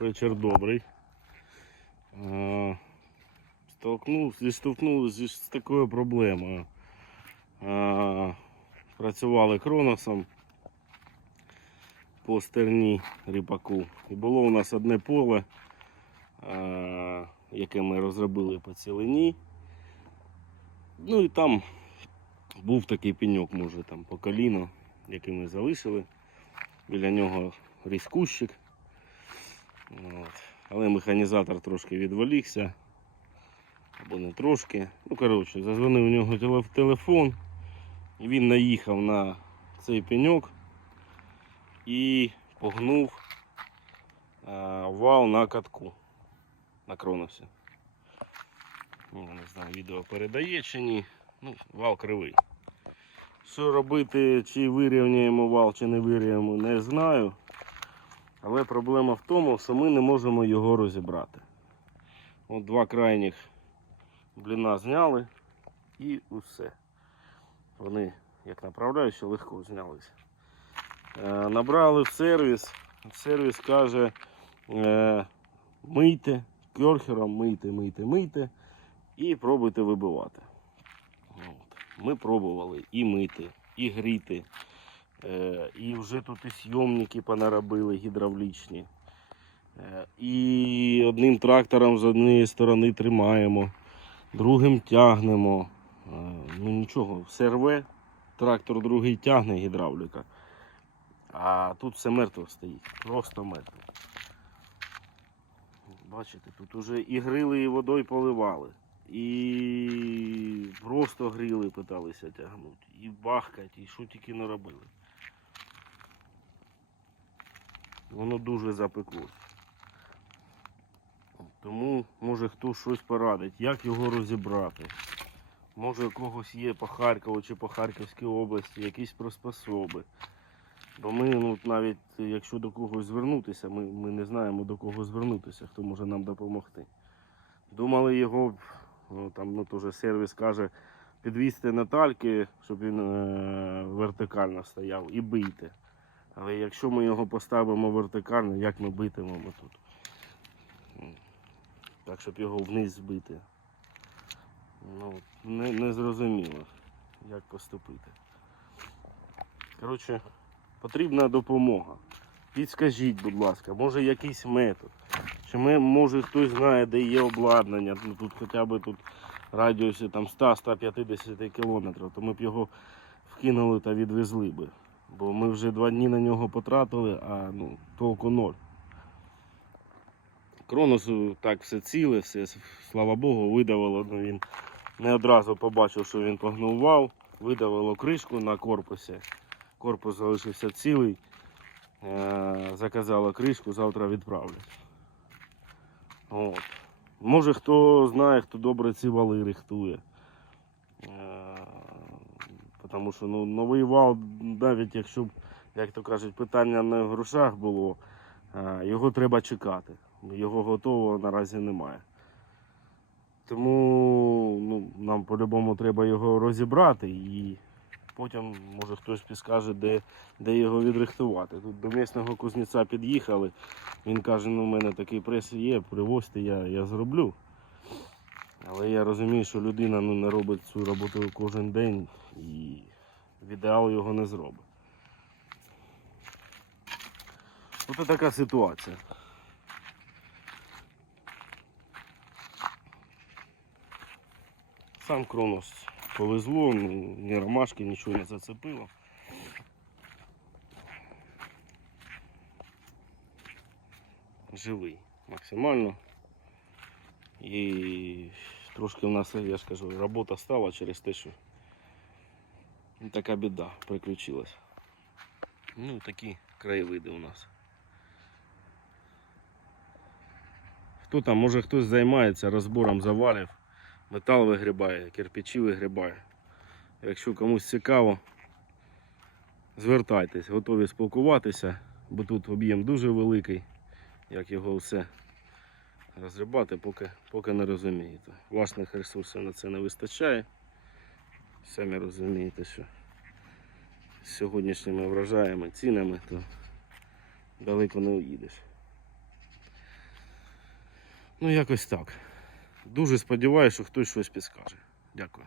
вечір добрий. Зіштовхнулися зі- з такою проблемою. Працювали кроносом по стерні ріпаку. І було у нас одне поле, яке ми розробили по цілині. Ну і там був такий пеньок, може там по коліно, який ми залишили. Біля нього різкущик. От. Але механізатор трошки відволікся. Або не трошки. Ну, коротше, зазвонив у нього телефон. І він наїхав на цей пеньок і погнув вал на катку на кроносі. Ну, не знаю, відео передає чи ні. Ну, вал кривий. Що робити, чи вирівняємо вал, чи не вирівняємо, не знаю. Але проблема в тому, що ми не можемо його розібрати. От два крайніх бліна зняли і усе. Вони, як направляючи, легко знялися. Е, набрали в сервіс. Сервіс каже, е, мийте, кьорхером мийте, мийте, мийте і пробуйте вибивати. От. Ми пробували і мити, і гріти. Е, і вже тут і сйомники понаробили гідравлічні. Е, і одним трактором з однієї сторони тримаємо, другим тягнемо. Е, ну нічого, все рве, трактор другий тягне гідравліка. А тут все мертво стоїть, просто мертво. Бачите, тут уже і грили, і водою поливали. І просто гріли, питалися тягнути. І бахкать, і що тільки не робили. Воно дуже запеклось. Тому може хтось щось порадить, як його розібрати. Може у когось є по Харкову чи по Харківській області якісь приспособи. Бо ми ну, навіть якщо до когось звернутися, ми, ми не знаємо до кого звернутися, хто може нам допомогти. Думали його, ну, там ну, теж сервіс каже, підвісти на тальки, щоб він е- вертикально стояв і бийте. Але якщо ми його поставимо вертикально, як ми битимемо тут? Так, щоб його вниз збити. Ну, не, не зрозуміло, як поступити. Коротше, потрібна допомога. Підскажіть, будь ласка, може якийсь метод. Чи ми, може хтось знає, де є обладнання, ну тут хоча б тут радіусі 100-150 кілометрів, то ми б його вкинули та відвезли би. Бо ми вже два дні на нього потратили, а ну, толку ноль. Кроносу так все ціле, все, слава Богу, видавило. Ну, він не одразу побачив, що він погнув вал, видавило кришку на корпусі. Корпус залишився цілий. Е, заказала кришку, завтра відправлять. От. Може хто знає, хто добре ці вали рихтує. Тому що ну, вал, навіть якщо як то кажуть, питання не в грошах було, е, його треба чекати. Його готового наразі немає. Тому ну, нам по-любому треба його розібрати і потім може хтось підскаже, де, де його відрихтувати. Тут до місного кузнеця під'їхали. Він каже, ну в мене такий прес є, привозьте, я, я зроблю. Але я розумію, що людина ну, не робить цю роботу кожен день і в ідеал його не зробить. Ось така ситуація. Сам Кронос повезло, ну, ні ромашки, нічого не зацепило. Живий максимально. І трошки в нас, я ж кажу, робота стала через те, що така біда приключилась. Ну, такі краєвиди у нас. Хто там, може хтось займається розбором завалів, метал вигрібає, кирпичі вигрібає. Якщо комусь цікаво, звертайтесь, готові спілкуватися, бо тут об'єм дуже великий, як його все розрібати, поки, поки не розумієте. Власних ресурсів на це не вистачає. Самі розумієте, що з сьогоднішніми врожаями, цінами, то далеко не уїдеш. Ну, якось так. Дуже сподіваюся, що хтось щось підскаже. Дякую.